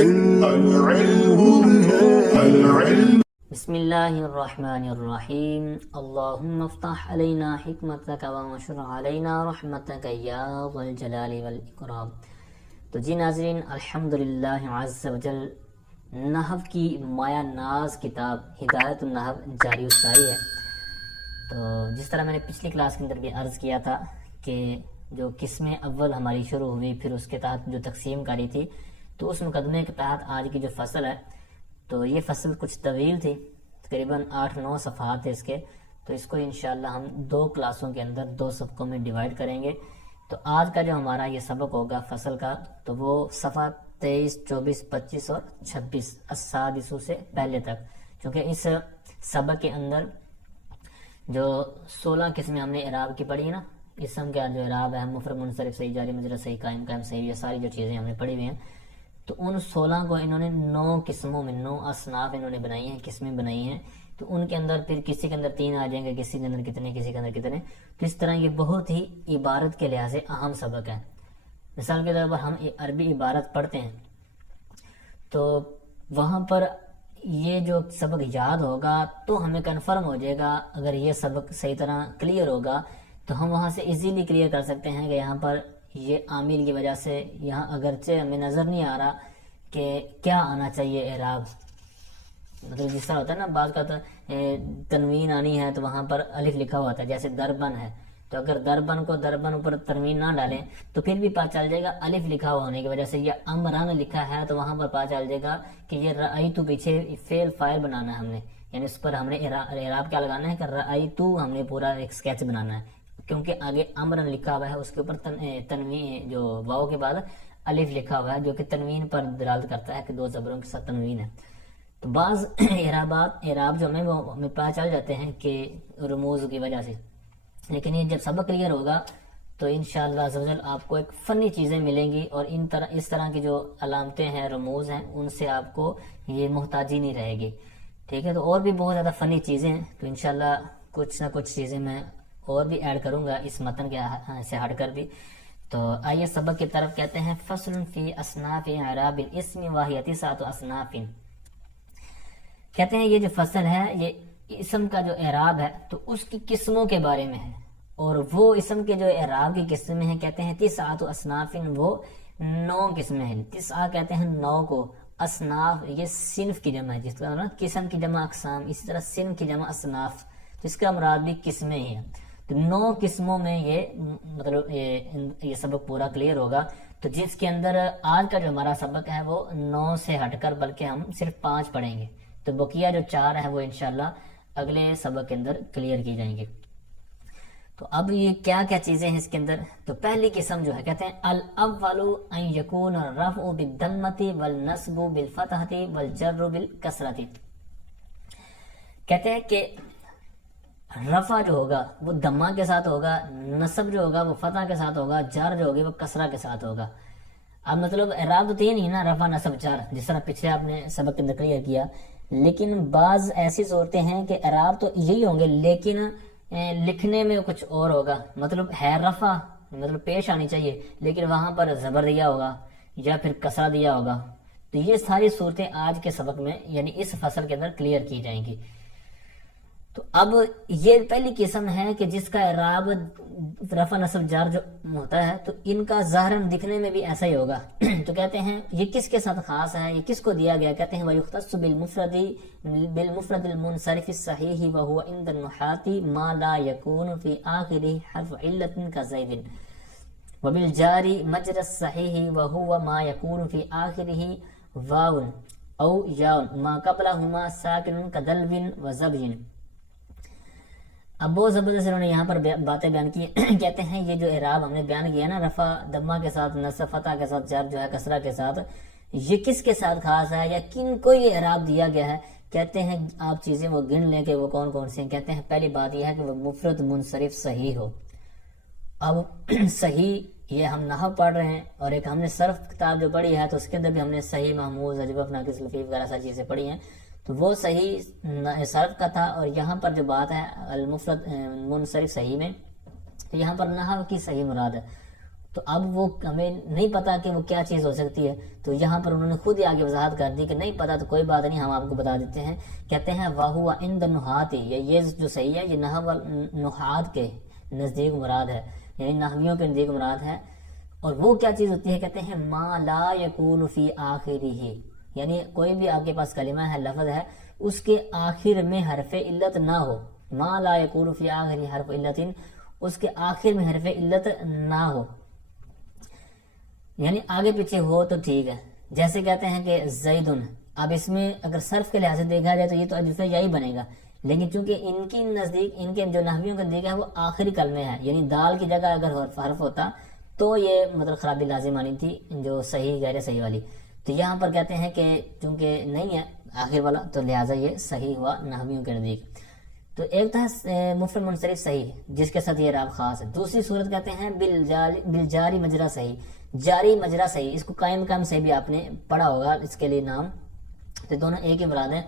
بسم اللہ الرحمن الرحیم اللہم افتح علینا حکمتک وانشر علینا رحمتک یا ذا الجلال والاکرام۔ تو جی ناظرین، الحمدللہ عز وجل نحو کی مایہ ناز کتاب ہدایت النحو جاری و ساری ہے۔ تو جس طرح میں نے پچھلی کلاس کے اندر بھی عرض کیا تھا کہ جو قسم اول ہماری شروع ہوئی، پھر اس کے تحت جو تقسیم کاری تھی، تو اس مقدمے کے تحت آج کی جو فصل ہے، تو یہ فصل کچھ طویل تھی، تقریباً 8-9 صفحات تھے اس کے، تو اس کو انشاءاللہ ہم 2 کلاسوں کے اندر 2 سبقوں میں ڈیوائیڈ کریں گے۔ تو آج کا جو ہمارا یہ سبق ہوگا فصل کا، تو وہ صفحہ 23، 24، 25 اور 26 السادسوں سے پہلے تک، چونکہ اس سبق کے اندر جو 16 قسمیں ہم نے اعراب کی پڑھی ہے نا، اسم کا جو اعراب ہے، مفرد، منصرف، صحیح، جاری مجرور، صحیح، قائم، قائم، صحیح، یہ ساری جو چیزیں ہم نے پڑھی ہوئی ہیں، تو ان 16 کو انہوں نے 9 قسموں میں 9 اصناف انہوں نے بنائی ہیں، قسمیں بنائی ہیں۔ تو ان کے اندر پھر کسی کے اندر 3 آ جائیں گے، کسی کے اندر کتنے، کسی کے اندر کتنے۔ تو اس طرح یہ بہت ہی عبارت کے لحاظ سے اہم سبق ہے۔ مثال کے طور پر ہم عربی عبارت پڑھتے ہیں، تو وہاں پر یہ جو سبق یاد ہوگا تو ہمیں کنفرم ہو جائے گا، اگر یہ سبق صحیح طرح کلیئر ہوگا تو ہم وہاں سے ایزیلی کلیئر کر سکتے ہیں کہ یہاں پر یہ عامل کی وجہ سے یہاں اگرچہ ہمیں نظر نہیں آ رہا کہ کیا آنا چاہیے اعراب، مطلب جس طرح ہوتا ہے نا، بعض کا تنوین آنی ہے تو وہاں پر الف لکھا ہوا ہوتا ہے، جیسے دربن ہے، تو اگر دربن کو دربن اوپر تنوین نہ ڈالیں تو پھر بھی پتہ چل جائے گا الف لکھا ہوا ہونے کی وجہ سے، یا امرن لکھا ہے تو وہاں پر پتہ چل جائے گا کہ یہ رأیتو پیچھے فعل فاعل بنانا ہے ہم نے، یعنی اس پر ہم نے اعراب کیا لگانا ہے کہ رأیتو ہم نے پورا ایک سکیچ بنانا ہے، کیونکہ آگے امرن لکھا ہوا ہے، اس کے اوپر تنوین جو واو کے بعد الف لکھا ہوا ہے جو کہ تنوین پر دلالت کرتا ہے کہ 2 زبروں کے ساتھ تنوین ہے۔ تو بعض اعراب جو ہمیں وہ ہمیں پتہ چل جاتے ہیں کہ رموز کی وجہ سے، لیکن یہ جب سبق کلیئر ہوگا تو انشاءاللہ عز و جل آپ کو ایک فنی چیزیں ملیں گی، اور اس طرح کی جو علامتیں ہیں، رموز ہیں، ان سے آپ کو یہ محتاجی نہیں رہے گی، ٹھیک ہے۔ تو اور بھی بہت زیادہ فنی چیزیں ہیں، تو انشاءاللہ کچھ نہ کچھ چیزیں میں اور بھی ایڈ کروں گا اس متن کے سے ہٹ کر بھی۔ تو آئیے سبق کی طرف، کہتے ہیں فصل فی اصناف اعراب الاسم وہی 9 اصناف۔ کہتے ہیں یہ جو فصل ہے یہ اسم کا جو اعراب ہے تو اس کی قسموں کے بارے میں ہے، اور وہ اسم کے جو اعراب کی قسمیں ہیں، کہتے ہیں 9 اصناف، وہ 9 قسمیں ہیں۔ 9 کہتے ہیں 9 کو، اصناف یہ صنف کی جمع ہے، جس طرح قسم کی جمع اقسام، اسی طرح صنف کی جمع اصناف، جس کا مراد بھی قسمیں ہی ہیں۔ تو 9 قسموں میں یہ مطلب یہ سبق پورا کلیئر ہوگا، تو جس کے اندر آج کا جو ہمارا سبق ہے وہ 9 سے ہٹ کر بلکہ ہم صرف 5 پڑھیں گے، تو بقیہ جو 4 ہے وہ انشاءاللہ اگلے سبق کے اندر کلیئر کی جائیں گے۔ تو اب یہ کیا کیا چیزیں ہیں اس کے اندر، تو پہلی قسم جو ہے کہتے ہیں الاول ان یکون الرفع بالضمۃ والنصب بالفتحۃ والجر بالکسرۃ۔ کہتے ہیں کہ رفع جو ہوگا وہ دمہ کے ساتھ ہوگا، نصب جو ہوگا وہ فتح کے ساتھ ہوگا، جر جو ہوگی وہ کسرہ کے ساتھ ہوگا۔ اب مطلب اعراب تو 3 ہی نا، رفع، نصب، جر، جس طرح پچھلے آپ نے سبق کے اندر کلیئر کیا، لیکن بعض ایسی صورتیں ہیں کہ اعراب تو یہی ہوں گے لیکن لکھنے میں کچھ اور ہوگا، مطلب ہے رفع، مطلب پیش آنی چاہیے، لیکن وہاں پر زبر دیا ہوگا یا پھر کسرہ دیا ہوگا۔ تو یہ ساری صورتیں آج کے سبق میں یعنی اس فصل کے اندر کلیئر کی جائیں گی۔ تو اب یہ پہلی قسم ہے کہ جس کا اعراب رفع، نصب، جر جو ہوتا ہے تو ان کا ظاہراً دکھنے میں بھی ایسا ہی ہوگا۔ تو کہتے ہیں یہ کس کے ساتھ خاص ہے، یہ کس کو دیا گیا، کہتے ہیں وَيُخْتَصُّ بِالْمُفْرَدِ الْمُنْصَرِفِ الصَّحِيحِ وَهُوَ عِنْدَ النُّحَاةِ مَا لَا يَكُونُ فِي آخِرِهِ حَرْفُ عِلَّةٍ كَزَيْدٍ وَبِالْجَارِ مَجْرَى الصَّحِيحِ وَهُوَ مَا يَكُونُ فِي آخِرِهِ واو أو ياء ما قبلهما ساكن كدلو وزبي۔ اب بہت زبردست انہوں نے یہاں پر باتیں بیان کی، کہتے ہیں یہ جو اعراب ہم نے بیان کیا نا، رفع دمہ کے ساتھ، نصب فتح کے ساتھ، جر جو ہے کسرہ کے ساتھ، یہ کس کے ساتھ خاص ہے یا کن کو یہ اعراب دیا گیا ہے؟ کہتے ہیں آپ چیزیں وہ گن لیں کہ وہ کون کون سی ہیں۔ کہتے ہیں پہلی بات یہ ہے کہ وہ مفرد منصرف صحیح ہو۔ اب صحیح یہ ہم نحو پڑھ رہے ہیں، اور ایک ہم نے صرف کتاب جو پڑھی ہے تو اس کے اندر بھی ہم نے صحیح، محموز، اجوف، ناقص، لفیف وغیرہ ساری چیزیں پڑھی ہیں، تو وہ صحیح صرف کا تھا، اور یہاں پر جو بات ہے المفرد منصرف صحیح میں، تو یہاں پر نحو کی صحیح مراد ہے۔ تو اب وہ ہمیں نہیں پتا کہ وہ کیا چیز ہو سکتی ہے، تو یہاں پر انہوں نے خود ہی آگے وضاحت کر دی کہ نہیں پتا تو کوئی بات نہیں، ہم آپ کو بتا دیتے ہیں۔ کہتے ہیں وَهُوَ عِنْدَ النُّحَاةِ، یہ جو صحیح ہے یہ نحو نحات کے نزدیک مراد ہے، یعنی نحویوں کے نزدیک مراد ہے۔ اور وہ کیا چیز ہوتی ہے؟ کہتے ہیں ما لا یکون فی آخرہ، یعنی کوئی بھی آپ کے پاس کلمہ ہے، لفظ ہے، اس کے آخر میں حرف علت نہ ہو۔ ما لا یکون فی آخرہ حرف علت، اس کے آخر میں حرف علت نہ ہو، یعنی آگے پیچھے ہو تو ٹھیک ہے۔ جیسے کہتے ہیں کہ زیدن، اب اس میں اگر صرف کے لحاظ سے دیکھا جائے تو یہ تو الف یہی بنے گا، لیکن چونکہ ان کی نزدیک، ان کے جو نحویوں کے نزدیک ہے وہ آخری کلمے ہے، یعنی دال کی جگہ اگر حرف ہوتا تو یہ مطلب خرابی لازم آنی تھی، جو صحیح غیر صحیح والی۔ تو یہاں پر کہتے ہیں کہ چونکہ نہیں ہے آخر والا تو لہٰذا یہ صحیح ہوا نحویوں کے نزدیک۔ تو ایک تھا مفرد منصرف صحیح جس کے ساتھ یہ اعراب خاص ہے۔ دوسری صورت کہتے ہیں بالجاری مجرا صحیح، جاری مجرا صحیح، اس کو قائم کم سے بھی آپ نے پڑھا ہوگا، اس کے لیے نام، تو دونوں ایک ہی مراد ہیں۔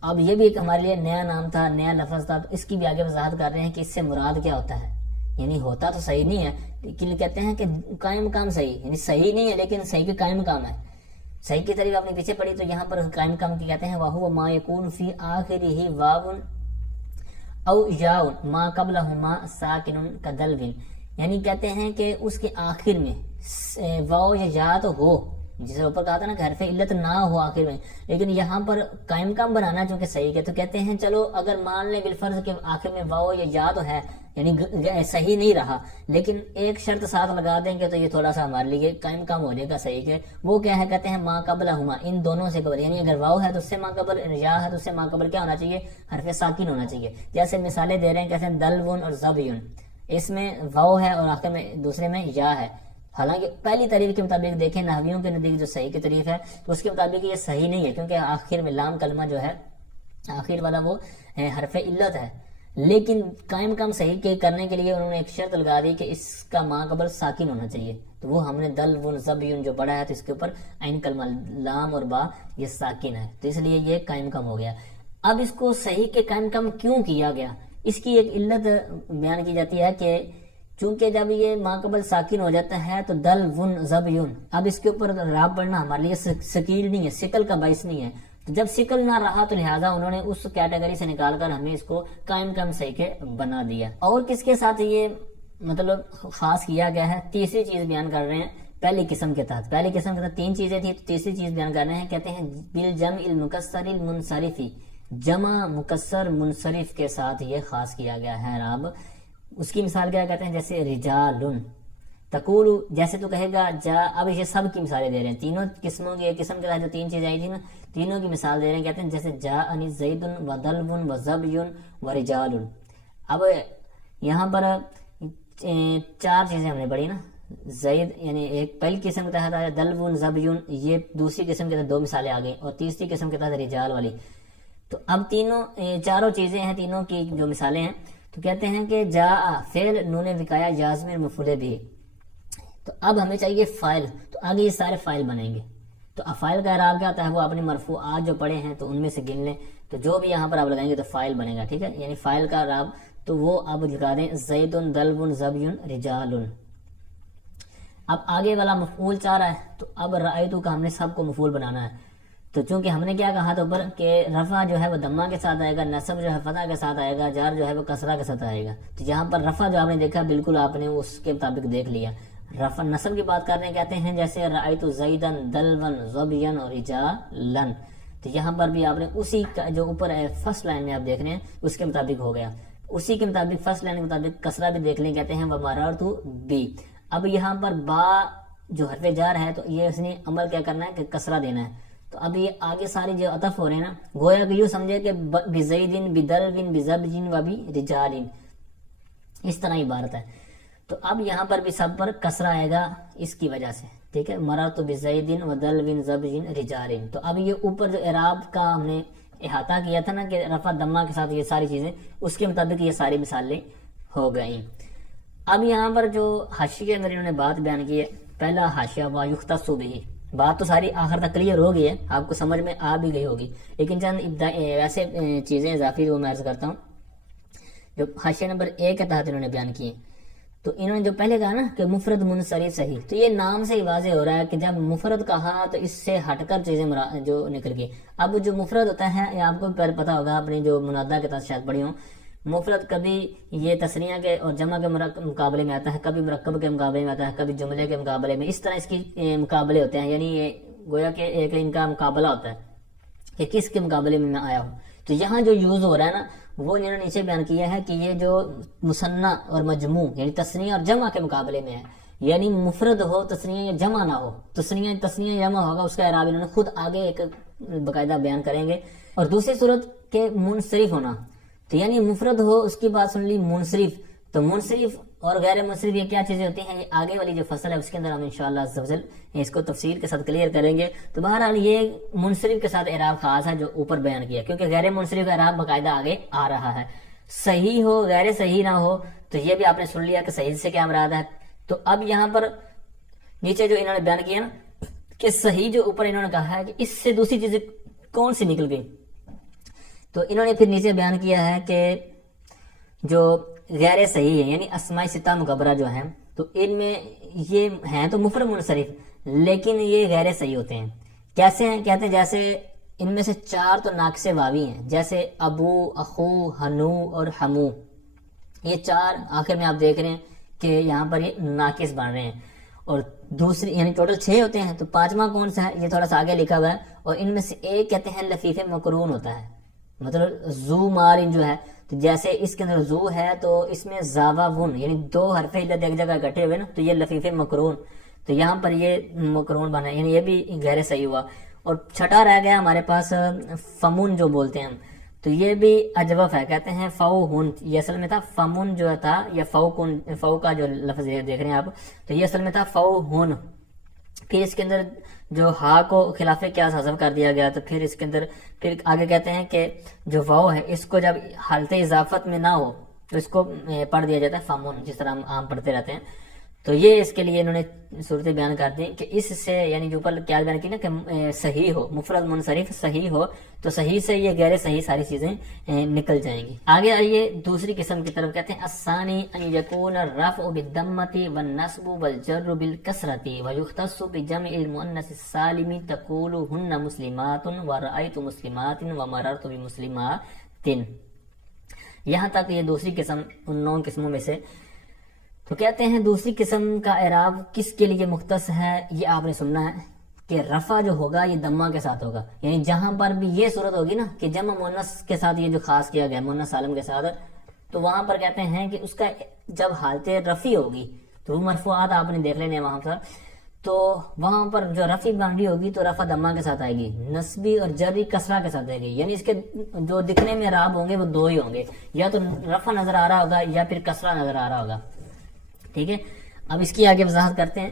اب یہ بھی ایک ہمارے لیے نیا نام تھا، نیا لفظ تھا، تو اس کی بھی آگے وضاحت کر رہے ہیں کہ اس سے مراد کیا ہوتا ہے۔ یعنی ہوتا تو صحیح نہیں ہے لیکن کہتے ہیں کہ قائم کام صحیح، یعنی صحیح نہیں ہے لیکن صحیح کے قائم کام ہے۔ صحیح کی طریق آپ نے پیچھے پڑھی، تو یہاں پر قائم کام کی کہتے ہیں وَهُوَ مَا يَكُونُ فِي آخِرِهِ وَاوٌ او یاؤن ما قبلہما ساکن کدلوین، یعنی کہتے ہیں کہ اس کے آخر میں واو یا یا تو ہو، جسے اوپر کہا تھا نا کہ حرف علت نہ ہو آخر میں، لیکن یہاں پر قائم کام بنانا چونکہ صحیح ہے، تو کہتے ہیں چلو اگر مان لیں بالفرض کہ آخر میں واو یا یا تو ہے، یعنی صحیح نہیں رہا، لیکن ایک شرط ساتھ لگا دیں گے تو یہ تھوڑا سا ہمارے لیے قائم کام ہو جائے گا صحیح کے۔ وہ کیا ہے؟ کہتے ہیں ما قبلہما، ان دونوں سے قبل، یعنی اگر واو ہے تو اس سے ما قبل، یا ہے تو اس سے ما قبل کیا ہونا چاہیے؟ حرف ساکن ہونا چاہیے۔ جیسے مثالیں دے رہے ہیں، کہتے ہیں دلون اور زبیون، اس میں واو ہے اور آخر میں دوسرے میں یا ہے۔ حالانکہ پہلی تعریف کے مطابق دیکھیں نحویوں کے نزدیک جو صحیح کی تعریف ہے تو اس کے مطابق یہ صحیح نہیں ہے، کیونکہ آخر میں لام کلمہ جو ہے آخر والا وہ حرف علت ہے، لیکن قائم کام صحیح کے کرنے کے لیے انہوں نے ایک شرط لگا دی کہ اس کا ما قبل ساکن ہونا چاہیے، تو وہ ہم نے دل ون زبیون جو پڑھا ہے تو اس کے اوپر عین کلمہ لام اور با یہ ساکن ہے، تو اس لیے یہ قائم کام ہو گیا۔ اب اس کو صحیح کے قائم کام کیوں کیا گیا؟ اس کی ایک علت بیان کی جاتی ہے کہ چونکہ جب یہ ما قبل ساکن ہو جاتا ہے تو دل ون زبیون، اب اس کے اوپر راب پڑھنا ہمارے لیے سکیل نہیں ہے، سکل کا باعث نہیں ہے، تو جب سکل نہ رہا تو لہٰذا انہوں نے اس کیٹیگری سے نکال کر ہمیں اس کو قائم کم صحیح کے بنا دیا۔ اور کس کے ساتھ یہ مطلب خاص کیا گیا ہے؟ تیسری چیز بیان کر رہے ہیں پہلی قسم کے تحت۔ پہلی قسم کے تحت تین چیزیں تھیں، تو تیسری چیز بیان کر رہے ہیں، کہتے ہیں بالجمع المکسر المنصرفی، جمع مکسر منصرف کے ساتھ یہ خاص کیا گیا ہے راب۔ اس کی مثال کیا کہتے ہیں؟ جیسے رجالن تقول، جیسے تو کہے گا جا، اب یہ سب کی مثالیں دے رہے ہیں، تینوں قسموں کی، ایک قسم کے تحت جو تین چیزیں آئی تھی نا تینوں کی مثال دے رہے ہیں، کہتے ہیں جیسے جا انی زیدن و دلون و زبیون و رجالن۔ اب یہاں پر چار چیزیں ہم نے پڑھی نا، زید یعنی ایک پہلی قسم کے تحت آیا دلون زبیون، یہ دوسری قسم کے تحت دو مثالیں آ گئیں، اور تیسری قسم کے تحت رجال والی۔ تو اب تینوں چاروں چیزیں ہیں، تینوں کی جو مثالیں ہیں، تو کہتے ہیں کہ جا فعل نون وقایا جازم مفعول بھی، تو اب ہمیں چاہیے فاعل، تو آگے یہ سارے فاعل بنیں گے۔ تو فاعل کا اعراب کیا ہوتا ہے؟ وہ اپنے مرفوعات جو پڑھے ہیں تو ان میں سے گن لیں، تو جو بھی یہاں پر آپ لگائیں گے تو فاعل بنے گا، ٹھیک ہے، یعنی فاعل کا اعراب تو وہ آپ لگا دیں زیدن دلون زبیون رجالن۔ اب آگے والا مفعول چاہ رہا ہے، تو اب رأیتو کا ہم نے سب کو مفعول بنانا ہے، تو چونکہ ہم نے کیا کہا تھا اوپر کہ رفع جو ہے وہ دمہ کے ساتھ آئے گا، نصب جو ہے فتح کے ساتھ آئے گا، جار جو ہے وہ کسرہ کے ساتھ آئے گا، تو یہاں پر رفع جو آپ نے دیکھا بالکل آپ نے اس کے مطابق دیکھ لیا۔ رفع نصب کی بات کر رہے ہیں، کہتے ہیں جیسے رأیت زیدن دلون زبین اور رجالن، تو یہاں پر بھی آپ نے اسی جو اوپر فرسٹ لائن میں آپ دیکھ رہے ہیں اس کے مطابق ہو گیا، اسی کے مطابق فرسٹ لائن کے مطابق کسرہ بھی دیکھ لیں، کہتے ہیں ومررت بی۔ اب یہاں پر با جو حرف جار ہے تو یہ اس نے عمل کیا کرنا ہے کہ کسرہ دینا ہے، تو اب یہ آگے ساری جو عطف ہو رہے ہیں نا، گویا کہ یوں سمجھے کہ بزیدن بدلوین بزبجن و برجالن، اس طرح عبارت ہے۔ تو اب یہاں پر بھی سب پر کسرہ آئے گا اس کی وجہ سے، ٹھیک ہے، مررت بزیدن و دلوین زبجن رجالن۔ تو اب یہ اوپر جو اعراب کا ہم نے احاطہ کیا تھا نا کہ رفع دمہ کے ساتھ یہ ساری چیزیں، اس کے مطابق یہ ساری مثالیں ہو گئیں۔ اب یہاں پر جو حاشیے کے اندر انہوں نے بات بیان کی ہے، پہلا حاشیہ وا یختص بہ، بات تو ساری آخر تک کلیئر ہو گئی ہے، آپ کو سمجھ میں آ بھی گئی ہوگی، لیکن چند ویسے چیزیں اضافی وہ میں عرض کرتا ہوں جو حاشیہ نمبر 1 کے تحت انہوں نے بیان کی ہیں۔ تو انہوں نے جو پہلے کہا نا کہ مفرد منصرف صحیح، تو یہ نام سے ہی واضح ہو رہا ہے کہ جب مفرد کہا تو اس سے ہٹ کر چیزیں جو نکل گئی۔ اب جو مفرد ہوتا ہے یہ آپ کو پتہ ہوگا، اپنے جو منادہ کے تحت شاید پڑھی ہوں، مفرد کبھی یہ تثنیہ کے اور جمع کے مقابلے میں آتا ہے، کبھی مرکب کے مقابلے میں آتا ہے، کبھی جملے کے مقابلے میں، اس طرح اس کی مقابلے ہوتے ہیں، یعنی یہ گویا کہ ایک ان کا مقابلہ ہوتا ہے کہ کس کے مقابلے میں آیا ہوں۔ تو یہاں جو یوز ہو رہا ہے نا وہ انہوں نے نیچے بیان کیا ہے کہ یہ جو مثنیٰ اور مجموع یعنی تثنیہ اور جمع کے مقابلے میں ہے، یعنی مفرد ہو تثنیہ یا جمع نہ ہو، تثنیہ جمع ہوگا اس کا اعراب انہوں نے خود آگے ایک باقاعدہ بیان کریں گے۔ اور دوسری صورت کہ منصرف ہونا، تو یعنی مفرد ہو، اس کی بات سن لی منصرف، تو منصرف اور غیر منصرف یہ کیا چیزیں ہوتی ہیں، یہ آگے والی جو فصل ہے اس کے اندر ہم انشاءاللہ عز و جل اس کو تفصیل کے ساتھ کلیئر کریں گے۔ تو بہرحال یہ منصرف کے ساتھ اعراب خاص ہے جو اوپر بیان کیا، کیونکہ غیر منصرف کا اعراب باقاعدہ آگے آ رہا ہے۔ صحیح ہو غیر صحیح نہ ہو، تو یہ بھی آپ نے سن لیا کہ صحیح سے کیا مراد ہے۔ تو اب یہاں پر نیچے جو انہوں نے بیان کیا نا کہ صحیح جو اوپر انہوں نے کہا ہے کہ اس سے دوسری چیزیں کون سی نکل گئی، تو انہوں نے پھر نیچے بیان کیا ہے کہ جو غیر صحیح ہے یعنی اسماء ستہ مکبرہ جو ہیں، تو ان میں یہ ہیں تو مفرد منصرف لیکن یہ غیر صحیح ہوتے ہیں۔ کیسے ہیں؟ کہتے ہیں جیسے ان میں سے 4 تو ناقص واوی ہیں، جیسے ابو، اخو، ہنو اور ہمو، یہ 4 آخر میں آپ دیکھ رہے ہیں کہ یہاں پر یہ ناقص بن رہے ہیں، اور دوسری یعنی ٹوٹل 6 ہوتے ہیں، تو 5واں کون سا ہے یہ تھوڑا سا آگے لکھا ہوا ہے، اور ان میں سے ایک کہتے ہیں لفیف مقرون ہوتا ہے، مطلب زو مارن جو ہے، تو جیسے اس کے اندر زو ہے تو اس میں زاوا ون یعنی 2 حرف علت ایک جگہ اکٹھے ہوئے نا، تو یہ لفیف مقرون، تو یہاں پر یہ مقرون بنا یعنی یہ بھی غیر صحیح ہوا۔ اور چھٹا رہ گیا ہمارے پاس فمون جو بولتے ہیں ہم، تو یہ بھی اجوف ہے، کہتے ہیں فو ہن، یہ اصل میں تھا فمون جو تھا یا فو کا جو لفظ دیکھ رہے ہیں آپ، تو یہ اصل میں تھا فو ہن، پھر اس کے اندر جو ہا کو خلاف قیاس حذف کر دیا گیا، تو پھر اس کے اندر پھر آگے کہتے ہیں کہ جو واو ہے اس کو جب حالت اضافت میں نہ ہو تو اس کو پڑھ دیا جاتا ہے فامون، جس طرح ہم عام پڑھتے رہتے ہیں۔ تو یہ اس کے لیے انہوں نے صورتیں بیان کر دی کہ اس سے یعنی جو اوپر کیا بیان کی نا کہ صحیح ہو، مفرد منصرف صحیح ہو، تو صحیح سے یہ غیر صحیح ساری چیزیں نکل جائیں گی۔ آگے آئیے دوسری قسم کی طرف، کہتے ہیں الثانی ان یکون الرفع بالضمۃ والنصب والجر بالکسرۃ ویختص بجمع المؤنث السالم تقول هن مسلمات ورأيت مسلمات ومررت بمسلمات، یہاں تک یہ دوسری قسم ان 9 قسموں میں سے۔ تو کہتے ہیں دوسری قسم کا اعراب کس کے لیے مختص ہے، یہ آپ نے سننا ہے کہ رفع جو ہوگا یہ دمہ کے ساتھ ہوگا، یعنی جہاں پر بھی یہ صورت ہوگی نا کہ جمع مؤنث کے ساتھ یہ جو خاص کیا گیا مؤنث سالم کے ساتھ، تو وہاں پر کہتے ہیں کہ اس کا جب حالت رفع ہوگی تو وہ مرفوعات آپ نے دیکھ لینے وہاں پر، تو وہاں پر جو رفع بن رہی ہوگی تو رفع دمہ کے ساتھ آئے گی، نصبی اور جری کسرہ کے ساتھ آئے گی، یعنی اس کے جو دکھنے میں اعراب ہوں گے وہ 2 ہی ہوں گے، یا تو رفع نظر آ رہا ہوگا یا پھر کسرہ نظر آ رہا ہوگا۔ ٹھیک ہے، اب اس کی آگے وضاحت کرتے ہیں۔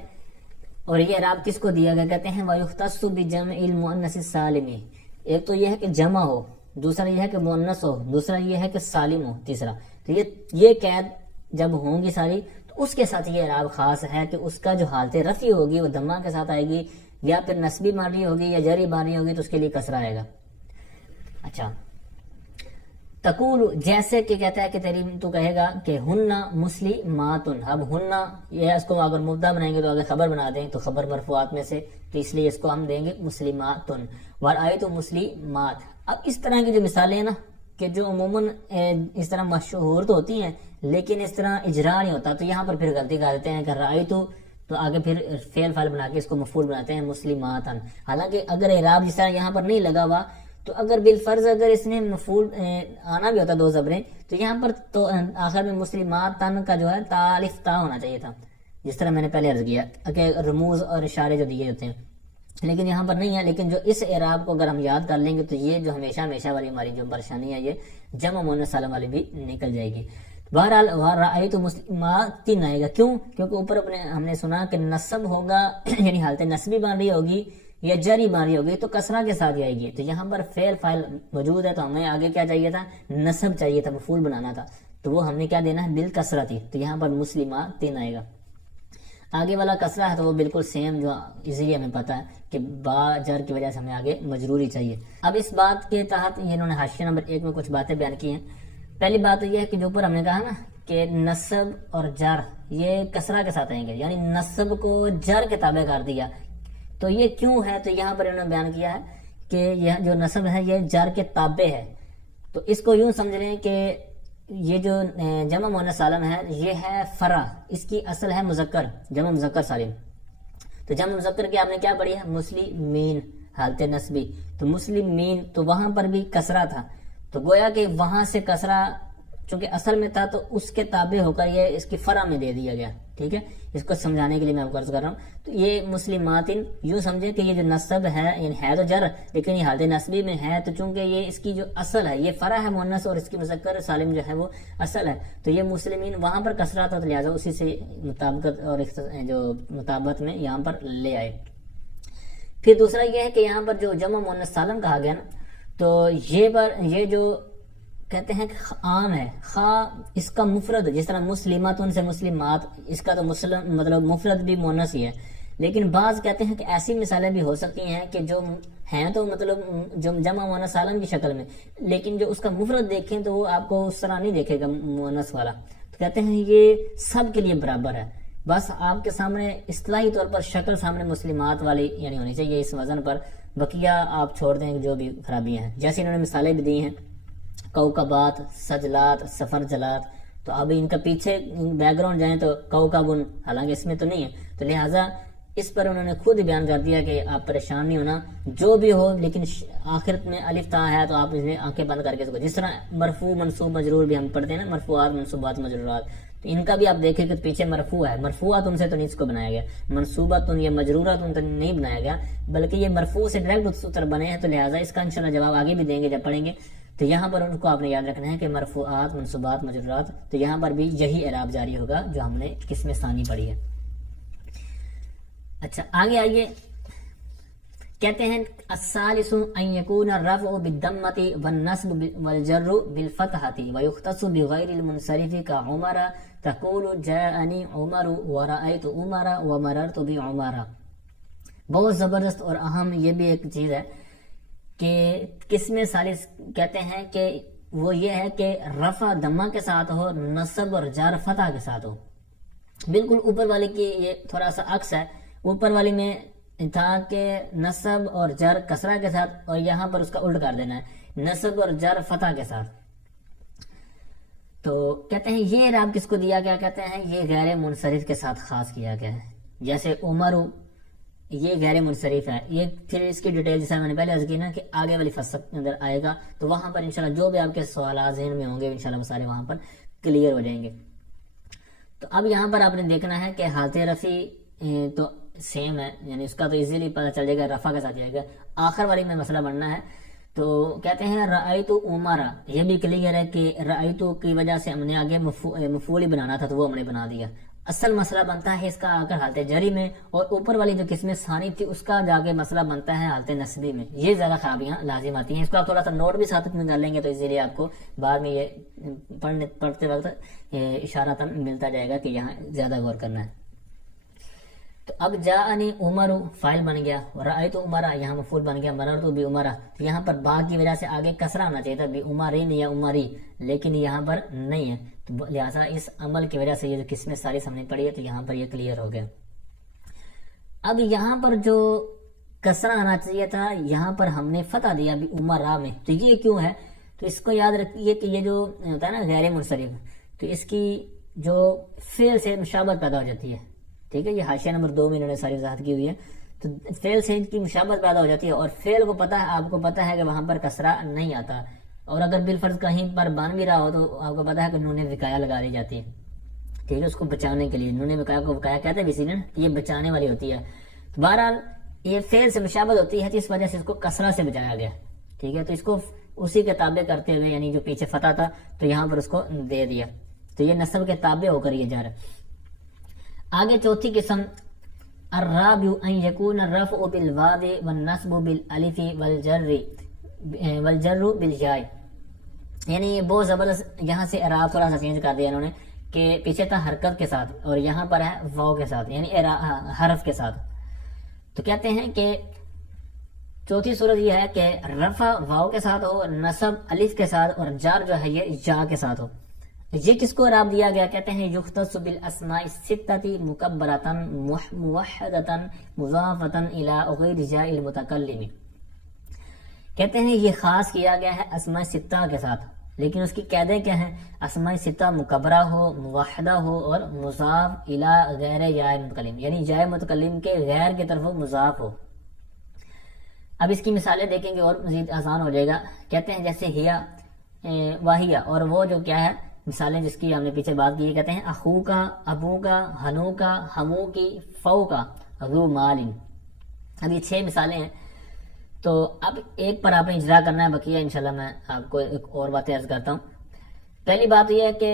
اور یہ اعراب کس کو دیا گیا، کہتے ہیں وَيُخْتَصُّ بِجَمْعِ الْمُؤَنَّثِ السَّالِمِ، ایک تو یہ ہے کہ جمع ہو، دوسرا یہ ہے کہ مؤنث ہو، دوسرا یہ ہے کہ سالم ہو، تیسرا تو یہ قید جب ہوں گی ساری تو اس کے ساتھ یہ اعراب خاص ہے کہ اس کا جو حالت رفع ہوگی وہ دمہ کے ساتھ آئے گی، یا پھر نصبی مانی ہوگی یا جری مانی ہوگی تو اس کے لیے کسرہ آئے گا۔ اچھا، تقول جیسے کہ کہتا ہے کہ تیری تو کہے گا کہ ہننا مسلماتن، اب ہننا یہ اس کو اگر مبتدا بنائیں گے تو اگر خبر بنا دیں تو خبر مرفوعات میں سے، تو اس لیے اس کو ہم دیں گے مسلماتن، ورأیت مسلمات۔ اب اس طرح کی جو مثالیں ہیں نا کہ جو عموماً اس طرح مشہور تو ہوتی ہیں لیکن اس طرح اجرا نہیں ہوتا، تو یہاں پر پھر غلطی کر دیتے ہیں کہ رأیت تو آگے پھر فعل فاعل بنا کے اس کو مفعول بناتے ہیں مسلماتن، حالانکہ اگر اعراب جس طرح یہاں پر نہیں لگا ہوا تو اگر بالفرض اگر اس نے مفعول آنا بھی ہوتا 2 زبریں تو یہاں پر تو آخر میں مسلمات تن کا جو ہے تا الف تا ہونا چاہیے تھا، جس طرح میں نے پہلے عرض کیا کہ رموز اور اشارے جو دیے ہوتے ہیں، لیکن یہاں پر نہیں ہے۔ لیکن جو اس اعراب کو اگر ہم یاد کر لیں گے تو یہ جو ہمیشہ والی ہماری جو پریشانی ہے یہ جمع مؤنث سالم والی بھی نکل جائے گی۔ بہرحال رأیت مسلمات آئے گا، کیوں؟ کیونکہ اوپر اپنے ہم نے سنا کہ نصب ہوگا یعنی حالت نصبی بن رہی ہوگی یا جری ماری ہوگی تو کسرہ کے ساتھ آئے گی، تو یہاں پر فعل فاعل موجود ہے تو ہمیں آگے کیا چاہیے تھا، نصب چاہیے تھا، مفعول بنانا تھا، تو وہ ہم نے کیا دینا ہے بالکسرۃ، تو یہاں پر مسلمات آئے گا۔ آگے والا کسرہ ہے تو وہ بالکل سیم جو اسی لیے ہمیں پتا ہے کہ با جر کی وجہ سے ہمیں آگے مجروری چاہیے۔ اب اس بات کے تحت انہوں نے حاشیہ نمبر 1 میں کچھ باتیں بیان کی ہیں۔ پہلی بات تو یہ ہے کہ جو اوپر ہم نے کہا نا کہ نصب اور جر یہ کسرہ کے ساتھ آئیں گے، یعنی نصب کو جر کے تابع کر دیا. تو یہ کیوں ہے؟ تو یہاں پر انہوں نے بیان کیا ہے کہ یہ جو نصب ہے یہ جر کے تابع ہے. تو اس کو یوں سمجھ لیں کہ یہ جو جمع مؤنث سالم ہے یہ ہے فرع، اس کی اصل ہے مذکر، جمع مذکر سالم. تو جمع مذکر کی آپ نے کیا پڑھی ہے؟ مسلمین، حالت نصبی. تو مسلمین تو وہاں پر بھی کسرہ تھا، تو گویا کہ وہاں سے کسرہ چونکہ اصل میں تھا تو اس کے تابع ہو کر یہ اس کی فرع میں دے دیا گیا. ٹھیک ہے، اس کو سمجھانے کے لیے میں آپ کو عرض کر رہا ہوں. تو یہ مسلماتن یوں سمجھے کہ یہ جو نصب ہے یعنی ہے تو جر لیکن یہ حالت نصبی میں ہے، تو چونکہ یہ اس کی جو اصل ہے یہ فرع ہے مؤنث اور اس کی مذکر سالم جو ہے وہ اصل ہے. تو یہ مسلمین وہاں پر کسرہ تھا، تو لہٰذا اسی سے مطابقت اور جو مطابقت میں یہاں پر لے آئے. پھر دوسرا یہ ہے کہ یہاں پر جو جمع مؤنث سالم کہا گیا نا، تو یہ جو کہتے ہیں کہ عام ہے، اس کا مفرد جس طرح مسلماتن سے مسلمات، اس کا تو مطلب مفرد بھی مؤنث ہی ہے. لیکن بعض کہتے ہیں کہ ایسی مثالیں بھی ہو سکتی ہیں کہ جو ہیں تو مطلب جو جمع مؤنث سالم کی شکل میں، لیکن جو اس کا مفرد دیکھیں تو وہ آپ کو اس طرح نہیں دیکھے گا مؤنث والا. تو کہتے ہیں یہ سب کے لیے برابر ہے، بس آپ کے سامنے اصطلاحی طور پر شکل سامنے مسلمات والی یعنی ہونی چاہیے اس وزن پر، بقیہ آپ چھوڑ دیں جو بھی خرابیاں ہیں. جیسے انہوں نے مثالیں بھی دی ہیں کوکبات، سجلات، سفر جلات. تو اب ان کا پیچھے بیک گراؤنڈ جائیں تو کوکبن، حالانکہ اس میں تو نہیں ہے. تو لہٰذا اس پر انہوں نے خود بیان کر دیا کہ آپ پریشان نہیں ہونا، جو بھی ہو لیکن آخرت میں الف تا ہے تو آپ اس میں آنکھیں بند کر کے سکو. جس طرح مرفوع منصوب مجرور بھی ہم پڑھتے ہیں نا، مرفوعات منصوبات مجرورات، تو ان کا بھی آپ دیکھیں کہ پیچھے مرفوع ہے. مرفوعات ان سے تو نہیں اس کو بنایا گیا، منصوبات یا مجرورات ان سے نہیں بنایا گیا، بلکہ یہ مرفوع سے ڈائریکٹ اتر بنے ہیں. تو لہٰذا اس کا انشاءاللہ جواب آگے بھی دیں گے جب پڑھیں گے. تو یہاں پر ان کو آپ نے یاد رکھنا ہے کہ مرفوعات منصوبات مجرورات، تو یہاں پر بھی یہی اعراب جاری ہوگا جو ہم نے قسم ثانی پڑھی ہے. اچھا آگے آئیے، کہتے ہیں الثالث ان يكون الرفع بالضمة والنصب والجر بالفتحة ويختص بغير المنصرف كعمر تقول جاءني عمر ورأيت عمر ومررت بعمر. بہت زبردست اور اہم یہ بھی ایک چیز ہے کہ قسم ثالث کہتے ہیں کہ وہ یہ ہے کہ رفع ضمہ کے ساتھ ہو، نصب اور جر فتح کے ساتھ ہو. بالکل اوپر والے کی یہ تھوڑا سا عکس ہے. اوپر والی میں تھا کہ نصب اور جر کسرہ کے ساتھ، اور یہاں پر اس کا الٹ کر دینا ہے، نصب اور جر فتح کے ساتھ. تو کہتے ہیں یہ اعراب کس کو دیا گیا؟ کہتے ہیں یہ غیر منصرف کے ساتھ خاص کیا گیا ہے. جیسے عمر یہ غیر منصرف ہے، یہ پھر اس کی ڈیٹیل جیسا میں نے پہلے عرض کی نا کہ آگے والی فصل کے اندر آئے گا، تو وہاں پر انشاءاللہ جو بھی آپ کے سوالات ذہن میں ہوں گے انشاءاللہ وہ سارے وہاں پر کلیئر ہو جائیں گے. تو اب یہاں پر آپ نے دیکھنا ہے کہ حالت رفع تو سیم ہے، یعنی اس کا تو ایزیلی پتہ چل جائے گا، رفع کے ساتھ جائے گا. آخر والی میں مسئلہ بننا ہے. تو کہتے ہیں رأیت عمر، یہ بھی کلیئر ہے کہ رأیت کی وجہ سے ہم نے آگے مفعول ہی بنانا تھا تو وہ ہم نے بنا دیا. اصل مسئلہ بنتا ہے اس کا آ کر حالت جری میں، اور اوپر والی جو قسم ثانی تھی اس کا جا کے مسئلہ بنتا ہے حالت نصبی میں. یہ زیادہ خرابیاں لازم آتی ہیں. اس کو آپ تھوڑا سا نوٹ بھی ساتھ میں کر لیں گے تو اسی آپ کو بعد میں یہ پڑھتے وقت اشارہ ملتا جائے گا کہ یہاں زیادہ غور کرنا ہے. تو اب جاءنی عمر فاعل بن گیا، رأیت عمر یہاں مفعول بن گیا، مررت بعمر. تو یہاں پر با کی وجہ سے آگے کسرہ آنا چاہیے تھا بعمرین یا عمری، لیکن یہاں پر نہیں ہے. تو لہٰذا اس عمل کی وجہ سے یہ جو قسم ساری ہم نے پڑھی ہے تو یہاں پر یہ کلیئر ہو گیا. اب یہاں پر جو کسرہ آنا چاہیے تھا یہاں پر ہم نے فتح دیا بعمرا میں. تو یہ کیوں ہے؟ تو اس کو یاد رکھیے کہ یہ جو ہوتا ہے نا غیر منصرف، تو اس کی جو فعل سے مشابہت پیدا ہو جاتی ہے. ٹھیک ہے، یہ حاشیہ نمبر 2 میں انہوں نے ساری وضاحت کی ہوئی ہے. تو فعل سے ان کی مشابہت پیدا ہو جاتی ہے، اور فعل کو پتہ ہے، آپ کو پتہ ہے کہ وہاں پر کسرہ نہیں آتا، اور اگر بالفرض کہیں پر بن بھی رہا ہو تو آپ کو پتہ ہے کہ نون وقایا لگا دی جاتی ہے. ٹھیک ہے، اس کو بچانے کے لیے نون وقایا کو وقایا کہتے ہیں اسی نے، یہ بچانے والی ہوتی ہے. تو بہرحال یہ فعل سے مشابہت ہوتی ہے، اس وجہ سے اس کو کسرہ سے بچایا گیا. ٹھیک ہے، تو اس کو اسی کے تابع کرتے ہوئے، یعنی جو پیچھے فتح تھا تو یہاں پر اس کو دے دیا. تو یہ نصب کے تابع ہو کر یہ جا رہا ہے. آگے چوتھی قسم الرابع ان يكون الرفع بالواو والنصب بالالف والجر بالجاء. یعنی یہ بہت زبردست، یہاں سے اعراب تھوڑا سا چینج کر دیا انہوں نے کہ پیچھے تھا حرکت کے ساتھ اور یہاں پر ہے واو کے ساتھ، یعنی حرف کے ساتھ. تو کہتے ہیں کہ چوتھی صورت یہ ہے کہ رفع واو کے ساتھ ہو، نصب الف کے ساتھ، اور جر جو ہے یہ جا کے ساتھ ہو. یہ کس کو اعراب دیا گیا؟ کہتے ہیں یختص بالاسماء الستۃ مکبرۃ موحدۃ مضافۃ الی غیر جاء المتکلم. کہتے ہیں یہ خاص کیا گیا ہے اسماء ستہ کے ساتھ، لیکن اس کی قیدیں کیا ہیں؟ اسماء ستہ مکبرہ ہو، موحدہ ہو اور مضاف الی غیر جاء متکلم، یعنی جاء متکلم کے غیر کی طرف مضاف ہو. اب اس کی مثالیں دیکھیں گے اور مزید آسان ہو جائے گا. کہتے ہیں جیسے ہیا، واہیا، اور وہ جو کیا ہے مثالیں جس کی ہم نے پیچھے بات کی. کہتے ہیں اخو کا، ابو کا، ہنو کا، ہمو کی، فو کا، ذو مال. اب یہ 6 مثالیں ہیں. تو اب ایک پر آپ نے اجرا کرنا ہے، بقیہ انشاءاللہ میں آپ کو ایک اور باتیں عرض کرتا ہوں. پہلی بات یہ ہے کہ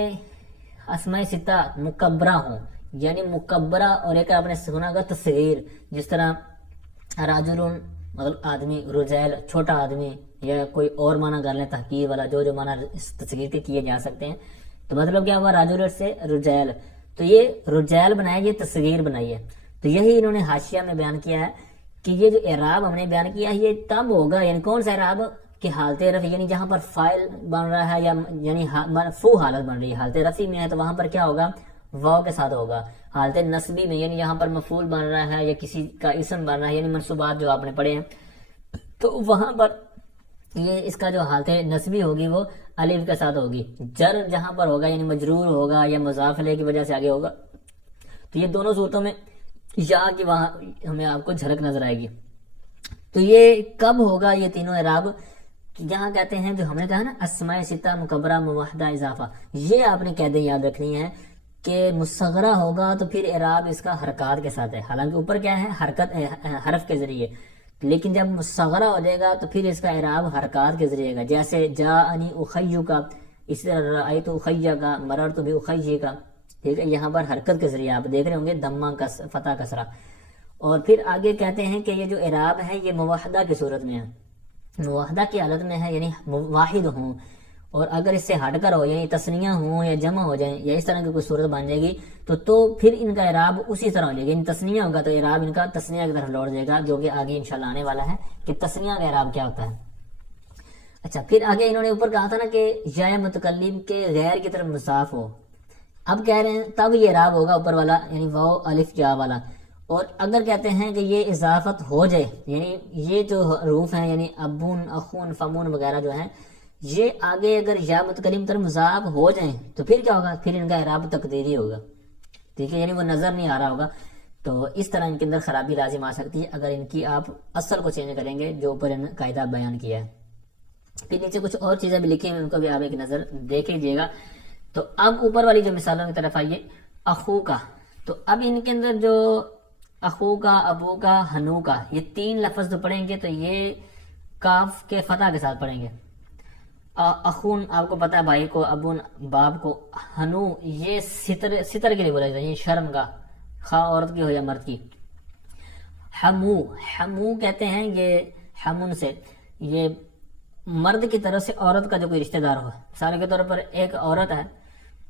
اسماء ستہ مکبرہ ہوں، یعنی مکبرہ، اور ایک آپ نے سنا ہوگا تصغیر، جس طرح راجل مطلب آدمی، رجیل چھوٹا آدمی، یا کوئی اور معنی کر لیں تحقیر والا، جو معنی اس تصغیر کے کیے جا سکتے ہیں. تو مطلب کیا ہوا؟ راجل سے رجیل. تو یہ رجیل بنایا، یہ تصغیر بنائی ہے. تو یہی انہوں نے حاشیہ میں بیان کیا ہے کہ یہ جو اعراب ہم نے بیان کیا ہے یہ تب ہوگا، یعنی کون سا اعراب؟ کہ حالت رفع، یعنی جہاں پر فاعل بن رہا ہے یا یعنی مرفوع حالت بن رہی ہے، حالت رفع میں ہے تو وہاں پر کیا ہوگا؟ واو کے ساتھ ہوگا. حالت نصبی میں یعنی یہاں پر مفعول بن رہا ہے یا کسی کا اسم بن رہا ہے، یعنی منصوبات جو آپ نے پڑھے ہیں، تو وہاں پر یہ اس کا جو حالت نصبی ہوگی وہ الف کے ساتھ ہوگی. جر جہاں پر ہوگا یعنی مجرور ہوگا یا مضاف الیہ کی وجہ سے آگے ہوگا. تو یہ دونوں صورتوں میں یا کی وہاں ہمیں آپ کو جھلک نظر آئے گی. تو یہ کب ہوگا یہ تینوں اعراب؟ یہاں کہتے ہیں جو ہم نے کہا نا اسماء ستہ مکبرہ موحدہ اضافہ، یہ آپ نے قیدیں یاد رکھنی ہے کہ مصغرہ ہوگا تو پھر اعراب اس کا حرکات کے ساتھ ہے. حالانکہ اوپر کیا ہے؟ حرکت، حرف کے ذریعے. لیکن جب مصغرہ ہو جائے گا تو پھر اس کا اعراب حرکات کے ذریعے گا. جیسے جاءنی اخیّ کا، اسی طرح رأیت اخیّ کا، مررت باخیّ کا. ٹھیک ہے، یہاں پر حرکت کے ذریعے آپ دیکھ رہے ہوں گے دمہ فتح کسرہ. اور پھر آگے کہتے ہیں کہ یہ جو اعراب ہے یہ موحدہ کی صورت میں ہے، موحدہ کی حالت میں ہے، یعنی واحد ہوں. اور اگر اس سے ہٹ کر ہو، یعنی تثنیہ ہوں یا جمع ہو جائیں یا اس طرح کی کوئی صورت بن جائے گی تو پھر ان کا اعراب اسی طرح ہو جائے گا. یعنی تثنیہ ہوگا تو اعراب ان کا تثنیہ کی طرف لوٹ جائے گا، جو کہ آگے انشاءاللہ آنے والا ہے کہ تثنیہ کا اعراب کیا ہوتا ہے. اچھا، پھر آگے انہوں نے اوپر کہا تھا نا کہ یا متکلم کے غیر کی طرف مضاف ہو. اب کہہ رہے ہیں تب یہ اعراب ہوگا اوپر والا، یعنی واو الف یا والا. اور اگر کہتے ہیں کہ یہ اضافت ہو جائے، یعنی یہ جو حروف ہیں یعنی ابون، اخون، فمون وغیرہ جو ہیں، یہ آگے اگر یا متکلم طرف مضاف ہو جائیں تو پھر کیا ہوگا؟ پھر ان کا اعراب تقدیری ہوگا. ٹھیک ہے، یعنی وہ نظر نہیں آ رہا ہوگا. تو اس طرح ان کے اندر خرابی لازم آ سکتی ہے اگر ان کی آپ اصل کو چینج کریں گے جو اوپر قاعدہ بیان کیا ہے. پھر نیچے کچھ اور چیزیں بھی لکھی ہیں، ان کو بھی آپ ایک نظر دیکھ لیجیے گا. تو اب اوپر والی جو مثالوں کی طرف آئیے. اخو کا، تو اب ان کے اندر جو اخو کا، ابو کا، ہنو کا، یہ 3 لفظ جو پڑھیں گے تو یہ کاف کے فتح کے ساتھ پڑھیں گے. اخون آپ کو پتا ہے بھائی کو، ابون باپ کو، ہنو یہ ستر کے لیے بولا جاتا ہے، یہ شرم کا، خواہ عورت کی ہو یا مرد کی. حمو کہتے ہیں یہ حمون سے، یہ مرد کی طرف سے عورت کا جو کوئی رشتہ دار ہو. مثال کے طور پر ایک عورت ہے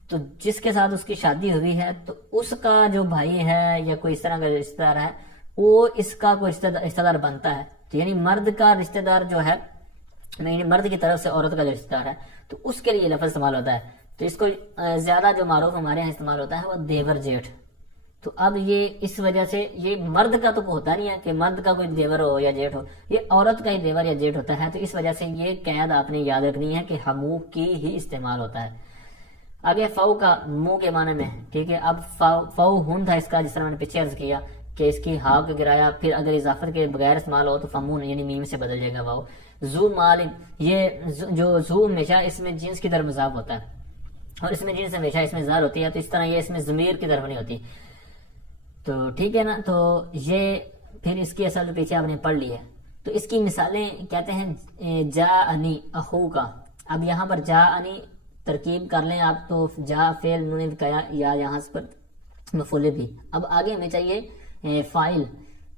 تو جس کے ساتھ اس کی شادی ہوئی ہے تو اس کا جو بھائی ہے یا کوئی اس طرح کا رشتہ دار ہے وہ اس کا کوئی رشتہ دار بنتا ہے. تو یعنی مرد کا رشتہ دار جو ہے، یعنی مرد کی طرف سے عورت کا جو رشتہ دار ہے، تو اس کے لیے لفظ استعمال ہوتا ہے. تو اس کو زیادہ جو معروف ہمارے یہاں استعمال ہوتا ہے وہ دیور جیٹھ. تو اب یہ اس وجہ سے یہ مرد کا تو ہوتا نہیں ہے کہ مرد کا کوئی دیور ہو یا جیٹھ ہو، یہ عورت کا ہی دیور یا جیٹھ ہوتا ہے. تو اس وجہ سے یہ قید آپ نے یاد رکھنی ہے کہ ہمو کی ہی استعمال ہوتا ہے. آگے فو کا منہ کے معنی میں، ٹھیک ہے. اب فو ہن تھا اس کا، جس طرح میں نے پیچھے عرض کیا کہ اس کی ہا کو گرایا، پھر اگر اضافت کے بغیر استعمال ہو تو فمون یعنی میم سے بدل جائے گا واو. ذو مال، یہ جو ذو ہمیشہ اس میں جنس کی طرف مضاف ہوتا ہے اور اس میں جنس ہمیشہ اس میں ظاہر ہوتی ہے، تو اس طرح یہ اس میں ضمیر کی طرف نہیں ہوتی. تو ٹھیک ہے نا. تو یہ پھر اس کی اصل پیچھے آپ نے پڑھ لی ہے. تو اس کی مثالیں کہتے ہیں جاءنی اخو کا. اب یہاں پر جاءنی ترکیب کر لیں آپ تو جا فعل انہوں نے کہا یا یہاں پر مفعول بھی. اب آگے ہمیں چاہیے فاعل.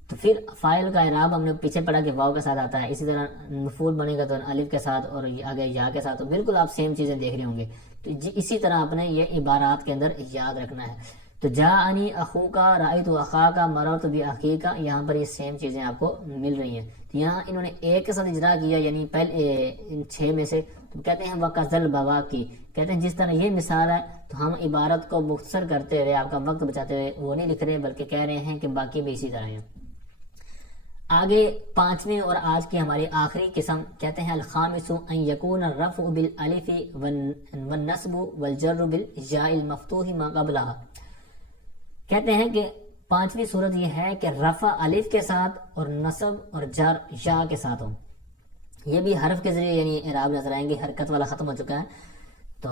تو پھر فاعل کا اعراب ہم نے پیچھے پڑھا کہ واو کے ساتھ آتا ہے، اسی طرح مفعول بنے گا تو الف کے ساتھ اور آگے یا کے ساتھ. تو بالکل آپ سیم چیزیں دیکھ رہے ہوں گے. تو اسی طرح آپ نے یہ عبارات کے اندر یاد رکھنا ہے. تو تو جاءنی اخوکا رأیت اخاکا مررت باخیکا، یہاں پر یہ سیم چیزیں آپ کو مل رہی ہیں. تو یہاں انہوں نے ایک کے ساتھ اجرا کیا، یعنی پہلے ان 6 میں سے. تو کہتے ہیں وَقَذَلْ بَوَاقِي، کہتے ہیں جس طرح یہ مثال ہے تو ہم عبارت کو مختصر کرتے ہوئے، آپ کا وقت بچاتے ہوئے وہ نہیں لکھ رہے بلکہ کہہ رہے ہیں کہ باقی بھی اسی طرح ہیں. آگے 5ویں اور آج کی ہماری آخری قسم کہتے ہیں الخامس ان یکون الرفع بالالف والنصب والجر بالیاء المفتوح ما قبلها. کہتے ہیں کہ 5ویں صورت یہ ہے کہ رفع الف کے ساتھ اور نصب اور جر یا کے ساتھ ہو. یہ بھی حرف کے ذریعے یعنی اعراب نظر آئیں گے، حرکت والا ختم ہو چکا ہے تو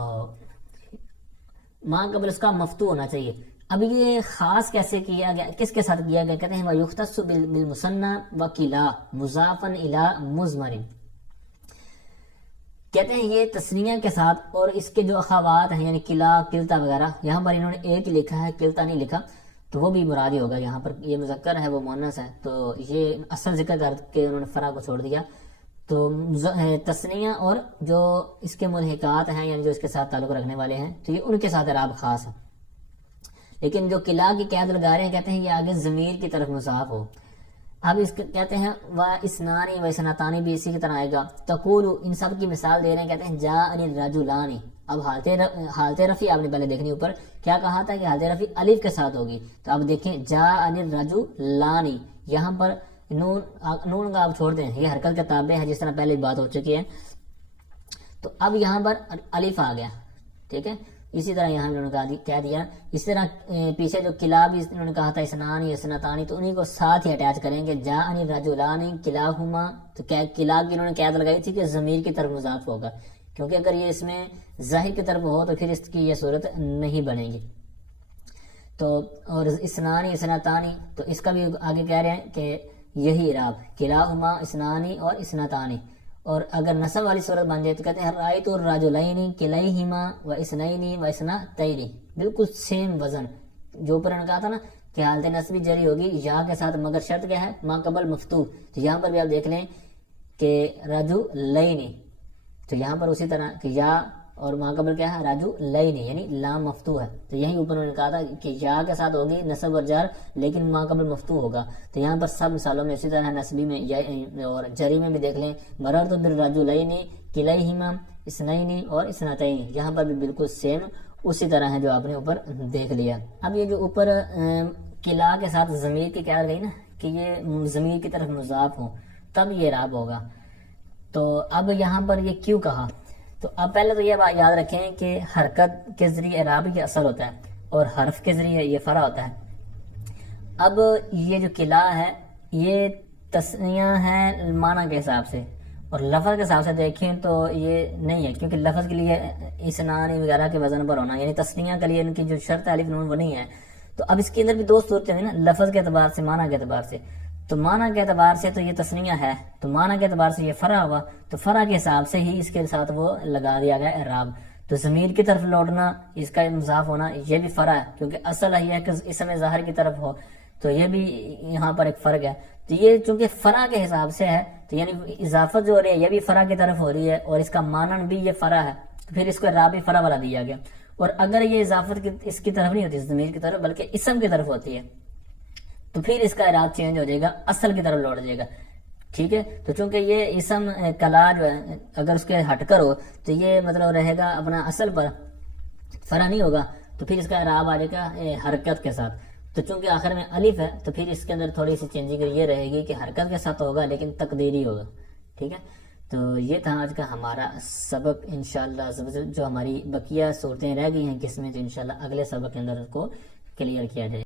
ما قبل اس کا مفتوح ہونا چاہیے. اب یہ خاص کیسے کیا گیا، کس کے ساتھ کیا گیا؟ کہتے ہیں وَيُخْتَصُ بِالْمُثَنَّى وَكِلَا مُضَافًا إِلَى مُضْمَرٍ. کہتے ہیں یہ تثنیہ کے ساتھ اور اس کے جو اخوات ہیں یعنی کلا، کلتا وغیرہ، یہاں پر انہوں نے ایک ہی لکھا ہے، کلتا نہیں لکھا، تو وہ بھی مرادی ہوگا. یہاں پر یہ مذکر ہے وہ مؤنث ہے، تو یہ اصل ذکر کر کے انہوں نے فرع کو چھوڑ دیا. تو تثنیہ اور جو اس کے ملحقات ہیں یعنی جو اس کے ساتھ تعلق رکھنے والے ہیں تو یہ ان کے ساتھ اعراب خاص ہے. لیکن جو قلع کی قید لگا رہے ہیں کہتے ہیں یہ آگے ضمیر کی طرف مضاف ہو. اب اس کہتے ہیں وَإِسْنَانِ وَإِسْنَتَانِ بھی اسی کی طرح آئے گا. تقول، ان سب کی مثال دے رہے ہیں، کہتے ہیں جاءنی الرجلان. اب حالت رفع آپ نے پہلے دیکھنی، اوپر کیا کہا تھا کہ حالت رفع الف کے ساتھ ہوگی. تو اب دیکھیں جاءنی الرجلان، یہاں پر نون کا آپ چھوڑ دیں، یہ حرکت کے تابع ہے جس طرح پہلے بات ہو چکی ہے. تو اب یہاں پر الف آ گیا، ٹھیک ہے. اسی طرح یہاں انہوں نے کہہ دیا. اس طرح پیچھے جو قلع بھی انہوں نے کہا تھا اسنان اسنتانی، تو انہیں کو ساتھ ہی اٹیچ کریں گے. جاءنی الرجلان کلاہما، تو قلع کی انہوں نے قید لگائی تھی کہ ضمیر کی طرف مضاف ہوگا، کیونکہ اگر یہ اس میں ظاہر کی طرف ہو تو پھر اس کی یہ صورت نہیں بنے گی. تو اور اسنانی اسنتانی، تو اس کا بھی آگے کہہ رہے ہیں کہ یہی اعراب کلاہما اسنانی اور اسنتانی. اور اگر نصب والی صورت بن جائے تو کہتے ہیں رأیت الرجلین کلیہما و اسنین و اسنتین، بالکل سیم وزن جو اوپر نے کہا تھا نا کہ حالت نصبی جری ہوگی یا کے ساتھ، مگر شرط کیا ہے؟ ما قبل مفتوح. تو یہاں پر بھی آپ دیکھ لیں کہ رجلین، تو یہاں پر اسی طرح کہ یا اور ما قبل کیا ہے؟ رجلین، یعنی لام مفتوح ہے. تو یہیں اوپر انہوں نے کہا تھا کہ یا کے ساتھ ہوگی نصب اور جر لیکن ما قبل مفتوح ہوگا. تو یہاں پر سب مثالوں میں اسی طرح نصبی میں اور جری میں بھی دیکھ لیں مررت بالرجلین کلیہما اسنین اور اسنتین، یہاں پر بھی بالکل سیم اسی طرح ہے جو آپ نے اوپر دیکھ لیا. اب یہ جو اوپر قلع کے ساتھ ضمیر کی کیا گئی نا کہ یہ ضمیر کی طرف مضاف ہو تب یہ اعراب ہوگا. تو اب یہاں پر یہ کیوں کہا؟ تو اب پہلے تو یہ بات یاد رکھیں کہ حرکت کے ذریعے اعراب یہ اثر ہوتا ہے اور حرف کے ذریعے یہ فرع ہوتا ہے. اب یہ جو قلع ہے یہ تثنیہ ہے معنی کے حساب سے، اور لفظ کے حساب سے دیکھیں تو یہ نہیں ہے، کیونکہ لفظ کے لیے اسنان وغیرہ کے وزن پر ہونا، یعنی تثنیہ کے لیے ان کی جو شرط الف نون وہ نہیں ہے. تو اب اس کے اندر بھی دو صورتیں ہیں نا، لفظ کے اعتبار سے، معنی کے اعتبار سے. تو معنی کے اعتبار سے تو یہ تثنیہ ہے، تو معنی کے اعتبار سے یہ فرع ہوا، تو فرع کے حساب سے ہی اس کے ساتھ وہ لگا دیا گیا اعراب. تو ضمیر کی طرف لوٹنا، اس کا مضاف ہونا، یہ بھی فرع ہے، کیونکہ اصل ہے کہ اسم ظاہر کی طرف ہو، تو یہ بھی یہاں پر ایک فرق ہے. تو یہ چونکہ فرع کے حساب سے ہے تو یعنی اضافت جو ہو رہی ہے یہ بھی فرع کی طرف ہو رہی ہے اور اس کا مانن بھی یہ فرع ہے، تو پھر اس کو اعراب فرع والا دیا گیا. اور اگر یہ اضافت اس کی طرف نہیں ہوتی ضمیر کی طرف بلکہ اسم کی طرف ہوتی ہے تو پھر اس کا اعراب چینج ہو جائے گا، اصل کی طرف لوٹ جائے گا. ٹھیک ہے. تو چونکہ یہ اسم کلا جو ہے اگر اس کے ہٹ کر ہو تو یہ مطلب رہے گا اپنا اصل پر، فرع نہیں ہوگا، تو پھر اس کا اعراب آ جائے گا حرکت کے ساتھ. تو چونکہ آخر میں الف ہے تو پھر اس کے اندر تھوڑی سی چینجنگ یہ رہے گی کہ حرکت کے ساتھ ہوگا لیکن تقدیری ہوگا. ٹھیک ہے. تو یہ تھا آج کا ہمارا سبق. انشاءاللہ جو ہماری بقیہ صورتیں رہ گئی ہیں قسمیں تو انشاءاللہ اگلے سبق کے اندر کو کلیئر کیا جائے.